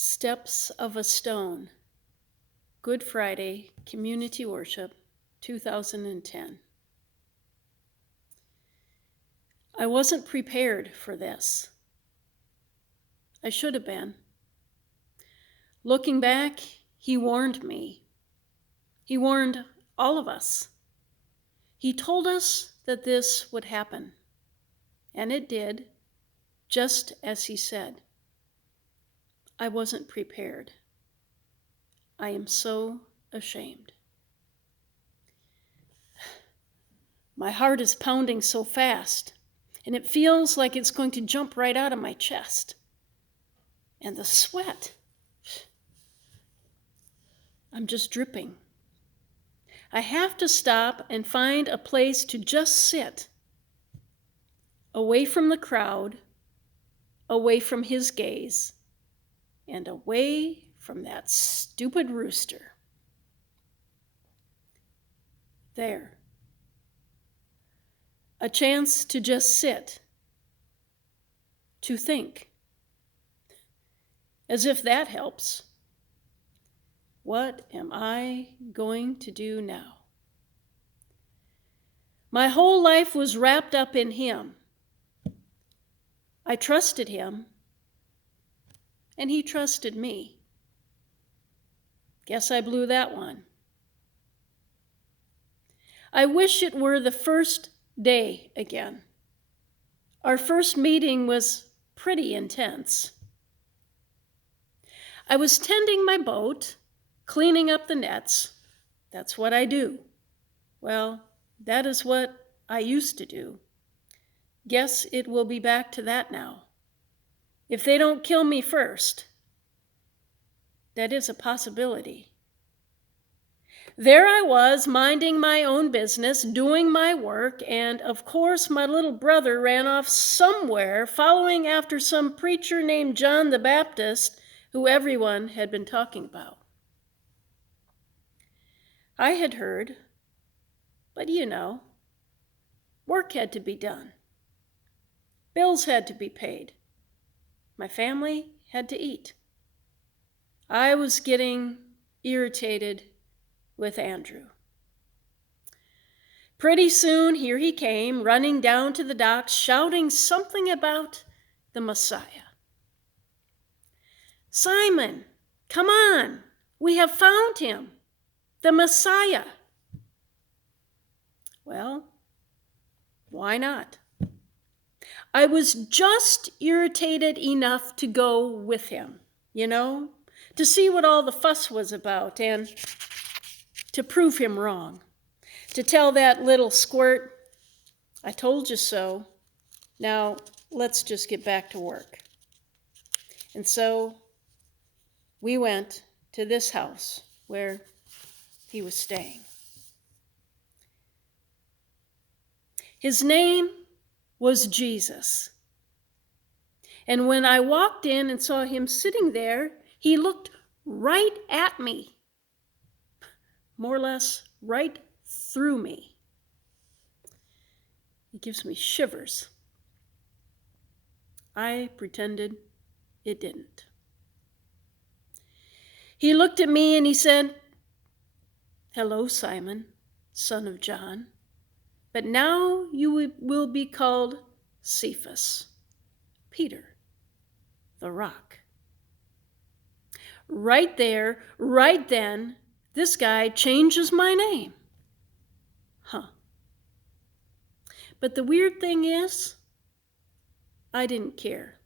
Steps of a Stone, Good Friday, Community Worship, 2010. I wasn't prepared for this. I should have been. Looking back, he warned me. He warned all of us. He told us that this would happen. And it did, just as he said. I wasn't prepared. I am so ashamed. My heart is pounding so fast, and it feels like it's going to jump right out of my chest. And the sweat. I'm just dripping. I have to stop and find a place to just sit, away from the crowd, away from his gaze, and away from that stupid rooster. There. A chance to just sit, to think. As if that helps. What am I going to do now? My whole life was wrapped up in him. I trusted him, and he trusted me. Guess I blew that one. I wish it were the first day again. Our first meeting was pretty intense. I was tending my boat, cleaning up the nets. That's what I do. Well, that is what I used to do. Guess it will be back to that now. If they don't kill me first. That is a possibility. There I was, minding my own business, doing my work, and of course my little brother ran off somewhere, following after some preacher named John the Baptist, who everyone had been talking about. I had heard, but work had to be done. Bills had to be paid. My family had to eat. I was getting irritated with Andrew. Pretty soon, here he came, running down to the docks, shouting something about the Messiah. Simon, come on, we have found him, the Messiah. Well, why not? I was just irritated enough to go with him, to see what all the fuss was about and to prove him wrong, to tell that little squirt, I told you so. Now, let's just get back to work. And so we went to this house where he was staying. His name was Jesus. And when I walked in and saw him sitting there, he looked right at me, more or less right through me. It gives me shivers. I pretended it didn't. He looked at me and he said, "Hello, Simon, son of John, but now you will be called Cephas, Peter, the rock." Right there, right then, this guy changes my name. But the weird thing is, I didn't care.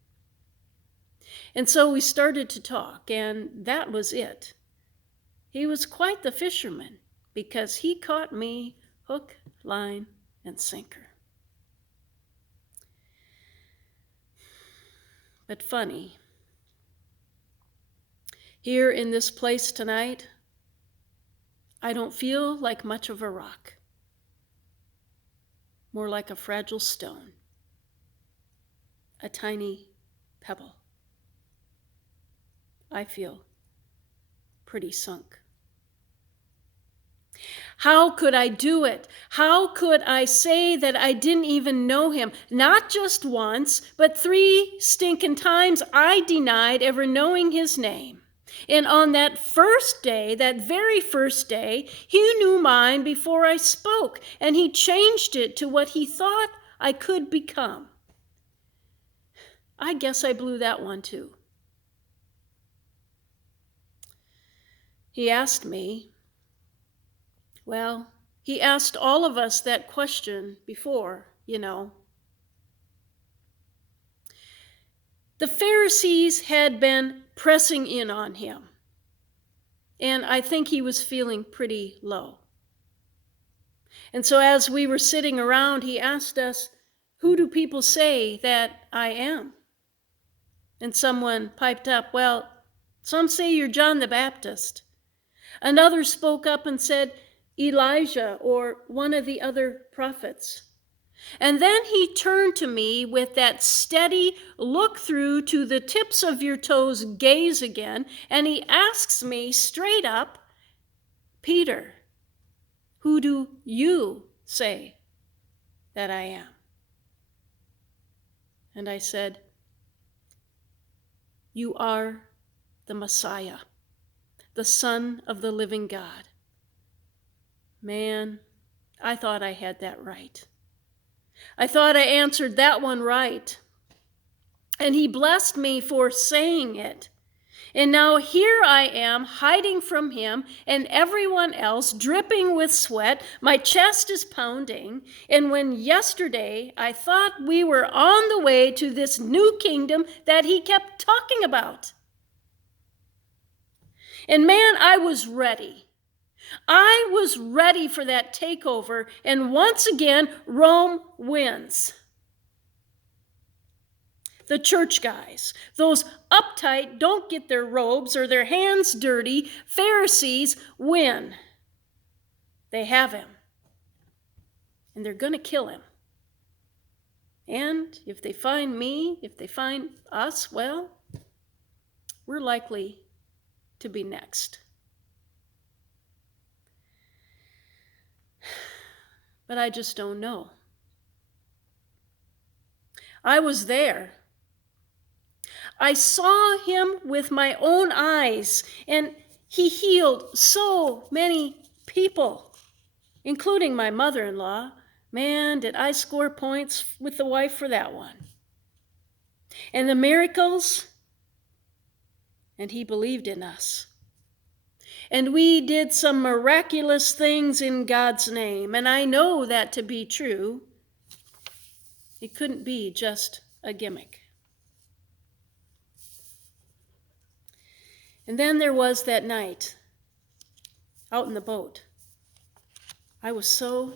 And so we started to talk, and that was it. He was quite the fisherman, because he caught me hook, line, and sinker. But funny, here in this place tonight, I don't feel like much of a rock, more like a fragile stone, a tiny pebble. I feel pretty sunk. How could I do it? How could I say that I didn't even know him? Not just once, but 3 stinking times I denied ever knowing his name. And on that first day, that very first day, he knew mine before I spoke, and he changed it to what he thought I could become. I guess I blew that one too. He asked me, well, he asked all of us that question before, you know. The Pharisees had been pressing in on him, and I think he was feeling pretty low. And so as we were sitting around, he asked us, who do people say that I am? And someone piped up, well, some say you're John the Baptist. Another spoke up and said, Elijah or one of the other prophets. And then he turned to me with that steady look through to the tips of your toes gaze again, and he asks me straight up, Peter, who do you say that I am? And I said, you are the Messiah, the Son of the living God. Man, I thought I had that right. I thought I answered that one right. And he blessed me for saying it. And now here I am, hiding from him and everyone else, dripping with sweat. My chest is pounding. And when yesterday I thought we were on the way to this new kingdom that he kept talking about. And man, I was ready. I was ready for that takeover. And once again, Rome wins. The church guys, those uptight, don't get their robes or their hands dirty Pharisees win. They have him. And they're going to kill him. And if they find me, if they find us, well, we're likely to be next. But I just don't know. I was there. I saw him with my own eyes, and he healed so many people, including my mother-in-law. Man, did I score points with the wife for that one. And the miracles, and he believed in us. And we did some miraculous things in God's name, and I know that to be true. It couldn't be just a gimmick. And then there was that night out in the boat. I was so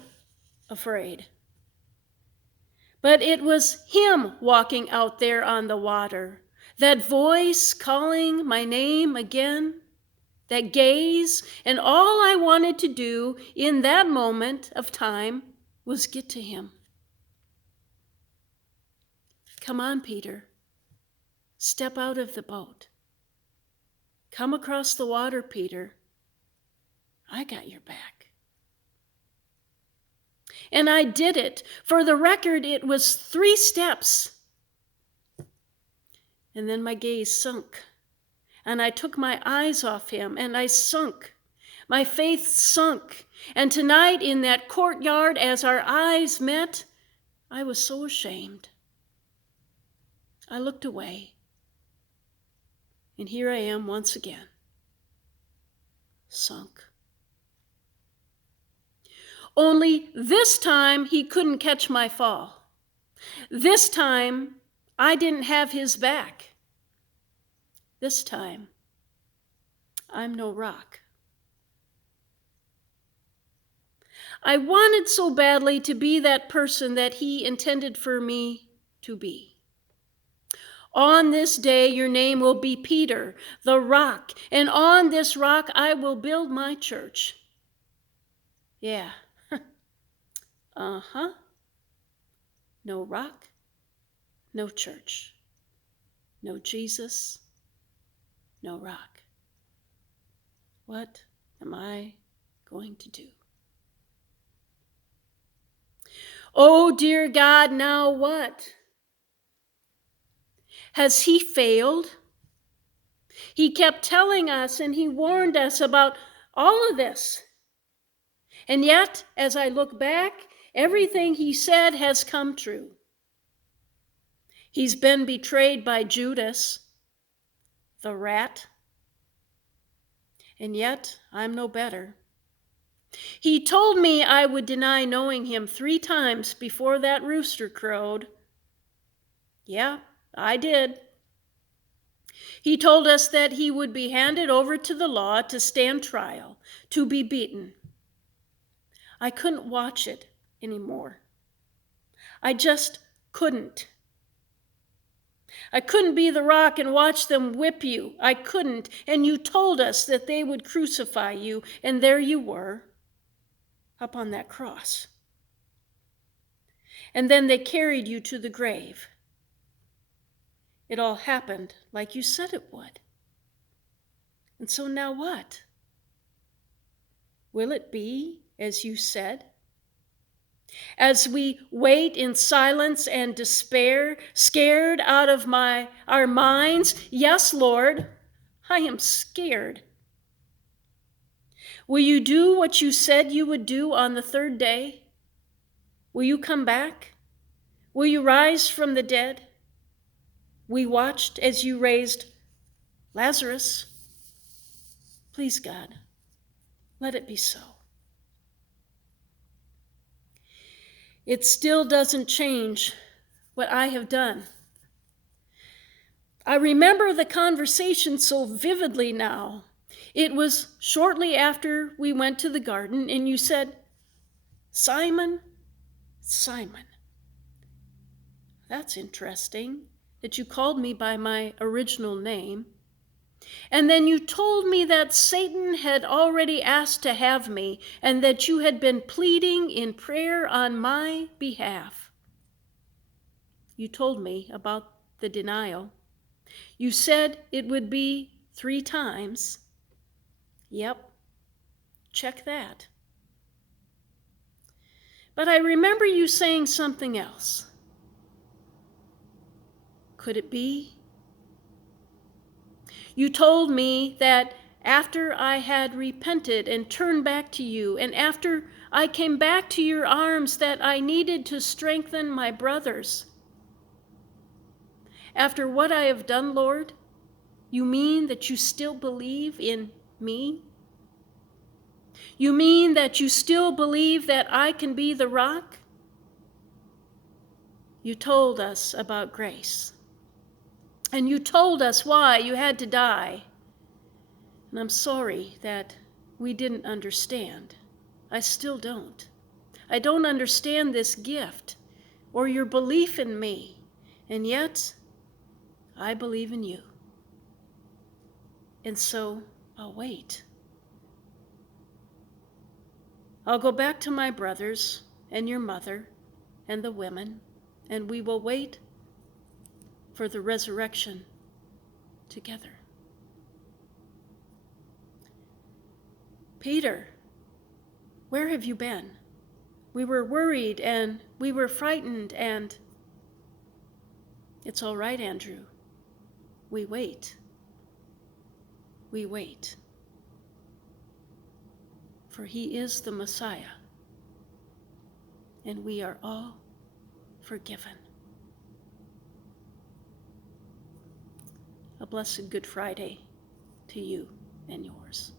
afraid. But it was him walking out there on the water. That voice calling my name again. That gaze. And all I wanted to do in that moment of time was get to him. Come on, Peter. Step out of the boat. Come across the water, Peter. I got your back. And I did it. For the record, it was 3 steps. And then my gaze sunk. And I took my eyes off him, and I sunk. My faith sunk. And tonight in that courtyard, as our eyes met, I was so ashamed. I looked away. And here I am once again, sunk. Only this time he couldn't catch my fall. This time I didn't have his back. This time I'm no rock. I wanted so badly to be that person that he intended for me to be. On this day, your name will be Peter, the rock, and on this rock I will build my church. Yeah. Uh-huh. No rock, no church. No Jesus, no rock. What am I going to do? Oh, dear God, now what? Has he failed? He kept telling us and he warned us about all of this. And yet, as I look back, everything he said has come true. He's been betrayed by Judas, the rat. And yet, I'm no better. He told me I would deny knowing him 3 times before that rooster crowed. Yeah, I did. He told us that he would be handed over to the law to stand trial, to be beaten. I couldn't watch it anymore. I just couldn't. I couldn't be the rock and watch them whip you. I couldn't. And you told us that they would crucify you, and there you were, up on that cross. And then they carried you to the grave. It all happened like you said it would. And so now what? Will it be as you said? As we wait in silence and despair, scared out of our minds, yes, Lord, I am scared. Will you do what you said you would do on the 3rd day? Will you come back? Will you rise from the dead? We watched as you raised Lazarus. Please, God, let it be so. It still doesn't change what I have done. I remember the conversation so vividly now. It was shortly after we went to the garden, and you said, Simon, Simon. That's interesting that you called me by my original name. And then you told me that Satan had already asked to have me, and that you had been pleading in prayer on my behalf. You told me about the denial. You said it would be 3 times. Yep, check that. But I remember you saying something else. Could it be? You told me that after I had repented and turned back to you, and after I came back to your arms, that I needed to strengthen my brothers. After what I have done, Lord, you mean that you still believe in me? You mean that you still believe that I can be the rock? You told us about grace. And you told us why you had to die. And I'm sorry that we didn't understand. I still don't. I don't understand this gift or your belief in me. And yet, I believe in you. And so, I'll wait. I'll go back to my brothers and your mother and the women, and we will wait for the resurrection together. Peter, where have you been? We were worried and we were frightened, and it's all right, Andrew. We wait. We wait. For he is the Messiah, and we are all forgiven. A blessed Good Friday to you and yours.